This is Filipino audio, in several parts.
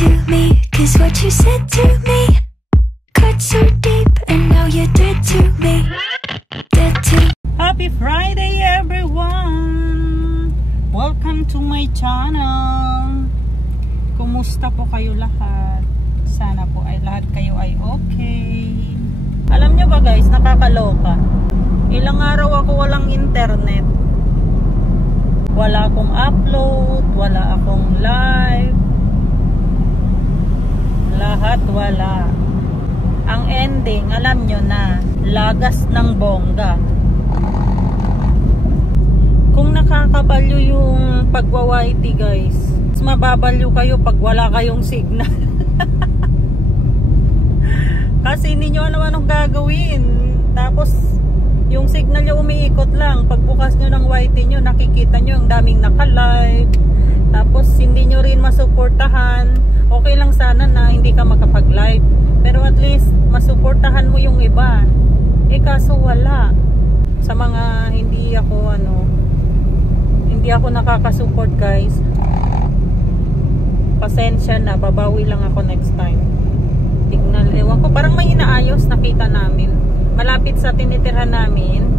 to me, 'cause what you said to me cut so deep, and now you're dead to me. Dead to. Happy Friday everyone! Welcome to my channel. Kumusta po kayo lahat? Sana po ay lahat kayo ay okay. Alam nyo ba guys, nakakaloka. Ilang araw ako walang internet. Wala akong upload, wala akong live. Lahat wala. Ang ending, alam nyo na, lagas ng bongga. Kung nakakabalyo yung pagwa-YT guys, mas mababalyo kayo pag wala kayong signal. Kasi hindi nyo alam anong gagawin. Tapos yung signal nyo umiikot lang. Pagbukas nyo ng YT nyo, nakikita nyo yung daming naka-live. Tapos hindi nyo rin masuportahan. Okay lang sana na hindi ka makapag-live, pero at least masuportahan mo yung iba. Kaso wala. Sa mga hindi ako nakakasupport guys, pasensya na, babawi lang ako next time. Tignan, ewan ko, parang may inaayos, nakita namin malapit sa tinitirhan namin.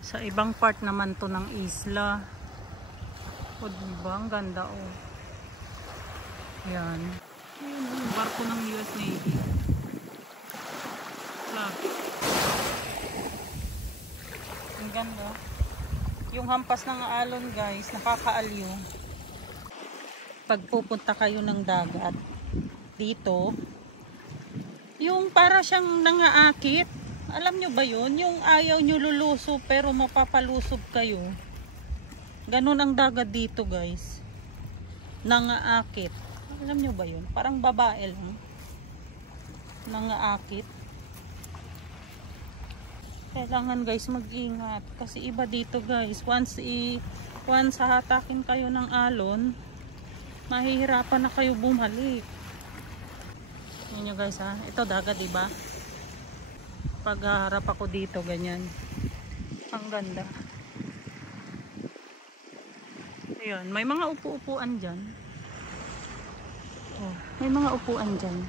Sa ibang part naman to ng isla. O diba? Ang ganda oh. Yan. Yung barko ng US Navy. Flag. Ang ganda. Yung hampas ng alon guys, nakakaaliw. Pag pupunta kayo ng dagat, dito, yung para siyang nangaakit. Alam nyo ba yun? Yung ayaw nyo lulusob pero mapapalusob kayo. Ganun ang dagat dito guys. Nangaakit. Alam nyo ba yun? Parang babae lang. Nangaakit. Kailangan guys mag-ingat kasi iba dito guys, once hahatakin kayo ng alon, mahihirapan na kayo bumalik. Yan nyo guys ha, ito dagat diba? Pag harap ako dito ganyan, ang ganda. Ayan, may mga upo-upuan dyan. Oh, may mga upuan dyan.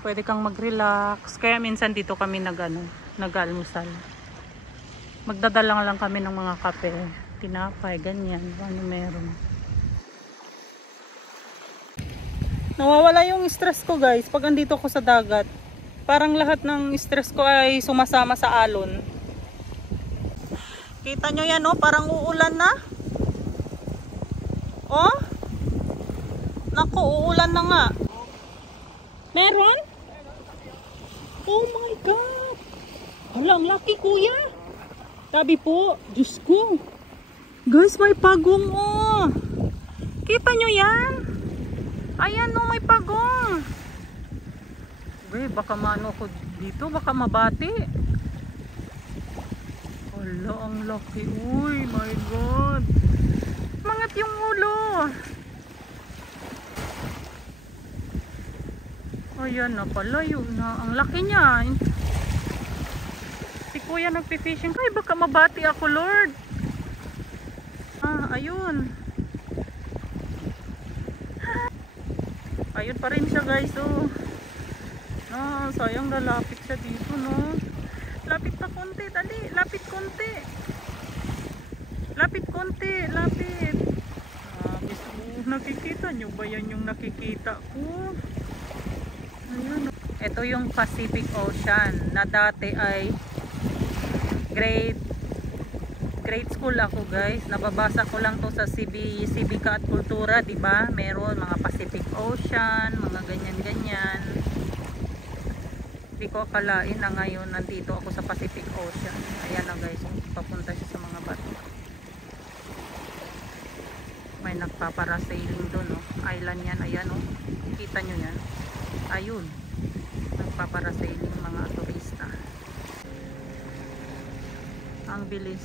Pwede kang mag-relax. Kaya minsan dito kami nag-almusal. Magdadala lang kami ng mga kape, tinapay, ganyan. Ano meron. Nawawala yung stress ko guys pag andito ko sa dagat. Parang lahat ng stress ko ay sumasama sa alon. Kita nyo yan oh, parang uulan na. Oh? Naku, uulan na nga. Meron? Oh my God! Hala, ang laki kuya! Sabi po, Diyos ko! Guys, may pagong oh! Kita nyo yan? Ayan oh, may pagong! Uy, baka maano ko dito, baka mabati. Hala, ang laki! Uy, my God! Mangat yung ulo! Ayan na pala yun na. Ang laki niya. Si kuya nagpi-fishing. Ay baka mabati ako Lord. Ayun. Ayun pa rin siya guys. Oh. Sayang lalapit siya dito no. Lapit pa konti. Dali. Lapit konti. Lapit konti. Lapit. Nakikita nyo ba yan yung nakikita ko? Ayun. Ito yung Pacific Ocean na dati ay grade school ako guys. Nababasa ko lang to sa Civica at Kultura, di ba? Meron mga Pacific Ocean, mga ganyan-ganyan. Hindi ko akalain na ngayon nandito ako sa Pacific Ocean. Ayan na guys, papunta siya sa mga bato. May nagpaparasailing doon, oh. Island yan, ayan oh. Kita nyo yan. Ayun, nagpaparasailing mga turista. Ang bilis.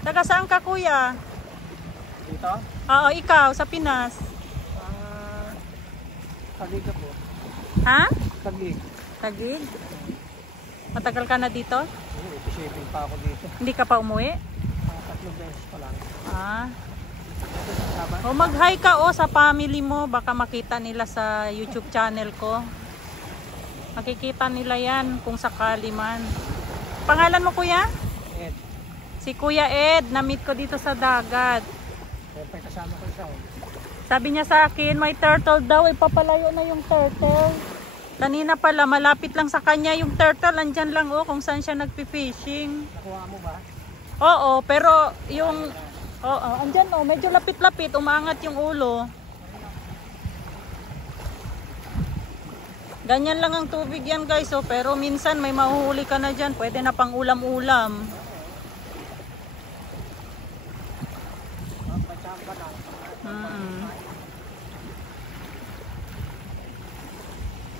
Taga saan ka kuya? Dito? Oo, ikaw sa Pinas. Tagig po. Ha? Tagig. Tagig? Matagal ka na dito? Shipping pa ako dito. Hindi ka pa umuwi? 3 beses pa lang. O mag-hi ka sa family mo. Baka makita nila sa YouTube channel ko. Makikita nila yan kung sakali man. Pangalan mo kuya? Ed. Si Kuya Ed. Na-meet ko dito sa dagat. Siyempre kasama ko siya. Sabi niya sa akin may turtle daw. Ipapalayo na yung turtle. Kanina pala, malapit lang sa kanya yung turtle, andyan lang kung saan siya nagpi-fishing. Nakuha mo ba? Oo, pero yung andyan medyo lapit-lapit, umaangat yung ulo. Ganyan lang ang tubig yan guys, pero minsan may mahuhuli ka na dyan, pwede na pang ulam-ulam.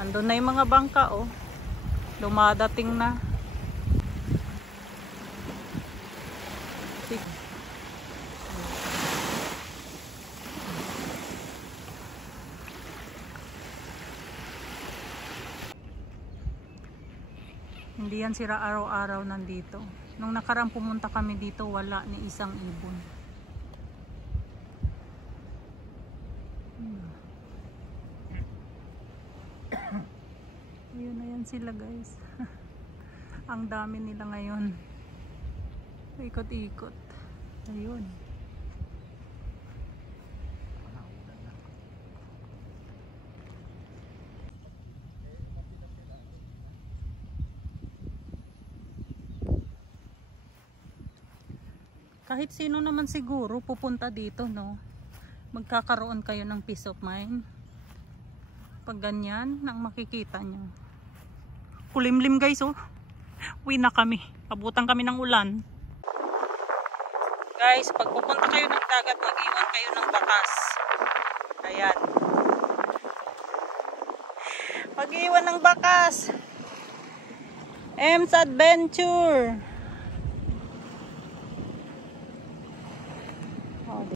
Andun na yung mga bangka dumadating na. Hindi yan sira araw-araw nandito. Nung nakarang pumunta kami dito, wala ni isang ibon. Ayun na yan sila guys. Ang dami nila ngayon. Ikot-ikot. Ayun. Kahit sino naman siguro pupunta dito, no? Magkakaroon kayo ng peace of mind. Pag ganyan, nang makikita nyo. Kulimlim guys, oh. Uwi na kami. Abutan kami ng ulan. Guys, pag pupunta kayo ng dagat, mag-iwan kayo ng bakas. Ayan. Mag-iwan ng bakas. M's Adventure.